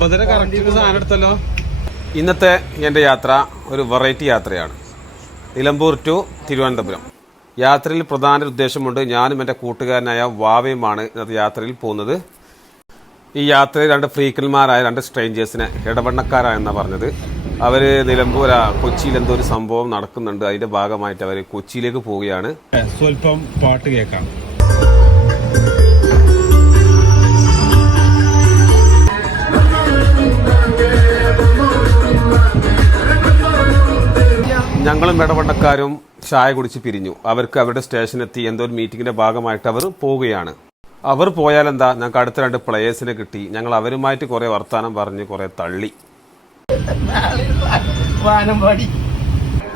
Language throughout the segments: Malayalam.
9:30 കറക്റ്റ് സാധനം എടുത്തല്ലോ. ഇന്നത്തെ എൻ്റെ യാത്ര ഒരു വെറൈറ്റി യാത്രയാണ്. നിലമ്പൂർ ടു തിരുവനന്തപുരം. യാത്രയിൽ പ്രധാന ഉദ്ദേശമുണ്ട്. ഞാനും എൻ്റെ കൂട്ടുകാരനായ വാവയുമാണ് ഇന്നത്തെ യാത്രയിൽ പോകുന്നത്. ഈ യാത്രയിൽ 2 ഫ്രീക്കന്മാരായ 2 സ്ട്രേഞ്ചേഴ്സിനെ ഇടവണ്ണക്കാരായെന്നാണ് പറഞ്ഞത്. അവർ നിലമ്പൂർ കൊച്ചിയിൽ എന്തോ ഒരു സംഭവം നടക്കുന്നുണ്ട്. അതിന്റെ ഭാഗമായിട്ട് അവർ കൊച്ചിയിലേക്ക് പോവുകയാണ്. സ്വല്പം പാട്ട് കേൾക്കാം. ഞങ്ങളും ഇടവണ്ണക്കാരും ചായ കുടിച്ച് പിരിഞ്ഞു. അവർക്ക് അവരുടെ സ്റ്റേഷനെത്തി എന്തോ ഒരു മീറ്റിംഗിന്റെ ഭാഗമായിട്ട് അവർ പോവുകയാണ്. അവർ പോയാലെന്താ, ഞങ്ങൾക്ക് അടുത്ത 2 പ്ലേയേഴ്സിനെ കിട്ടി. ഞങ്ങൾ അവരുമായിട്ട് കുറെ വർത്താനം പറഞ്ഞ് കുറെ തള്ളി.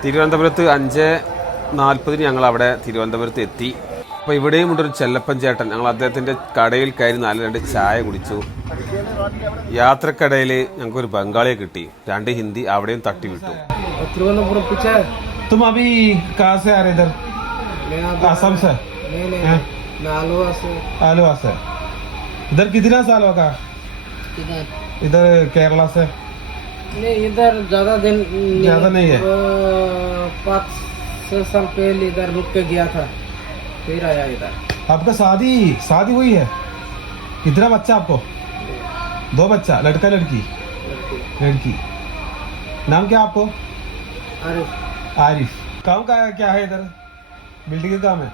തിരുവനന്തപുരത്ത് 5:40 ഞങ്ങൾ അവിടെ തിരുവനന്തപുരത്ത് എത്തി. അപ്പോൾ ഇവിടെയും ഉണ്ടൊരു ചെല്ലപ്പൻ ചേട്ടൻ. ഞങ്ങൾ അദ്ദേഹത്തിന്റെ കടയിൽ കയറി 2 ചായ കുടിച്ചു. യാത്രക്കിടയിൽ ഞങ്ങൾക്കൊരു ബംഗാളിയെ കിട്ടി. 2 ഹിന്ദി അവിടെയും തട്ടി വിട്ടു. तुम अभी कहाँ से आ रहे इधर? असम से? आलुआ से. इधर कितना साल होगा? इधर केरला से? नहीं, इधर ज्यादा दिन ज्यादा नहीं है. 5-6 साल पहले इधर रुक के गया था, फिर आया इधर. आपका शादी हुई है? कितना बच्चा आपको? 2 बच्चा, लड़का लड़की? लड़की. नाम क्या आपको? आरिफ. काम का क्या है इधर? बिल्डिंग का काम है?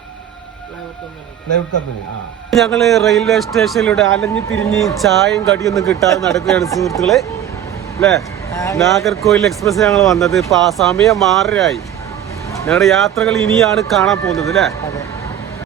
Plywood company. ഞങ്ങള് റെയിൽവേ സ്റ്റേഷനിലൂടെ അലഞ്ഞു തിരിഞ്ഞ് ചായയും കടിയൊന്നും കിട്ടാതെ നടക്കുകയാണ് സുഹൃത്തുക്കളെ. അല്ലേ, നാഗർകോയിൽ എക്സ്പ്രസ് ഞങ്ങൾ വന്നത്. ഇപ്പൊ ആ സമയം 6:30 ആയി. ഞങ്ങളുടെ യാത്രകൾ ഇനിയാണ് കാണാൻ പോകുന്നത് അല്ലേ?